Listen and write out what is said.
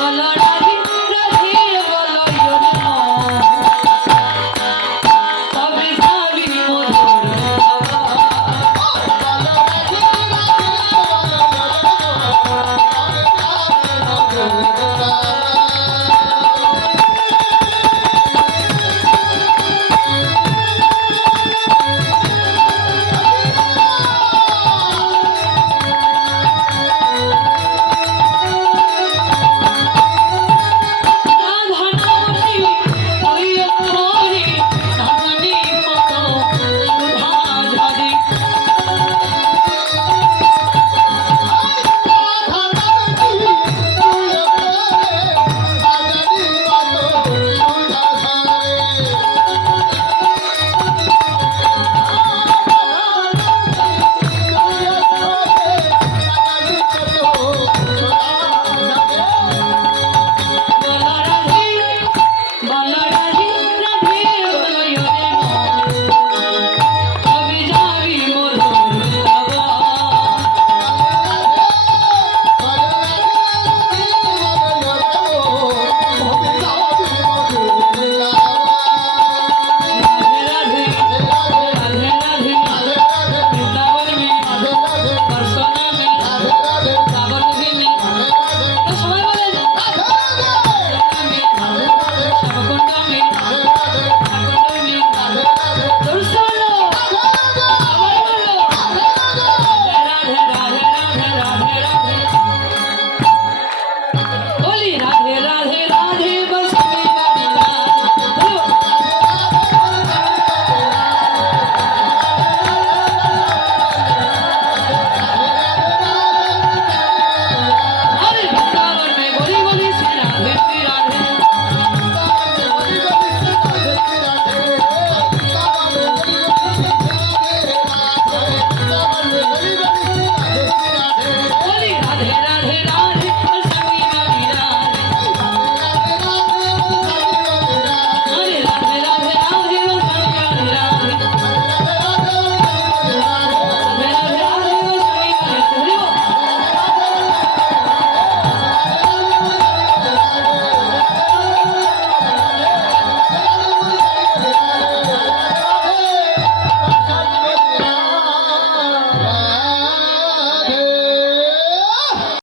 বলো राधे राधे राधे राधे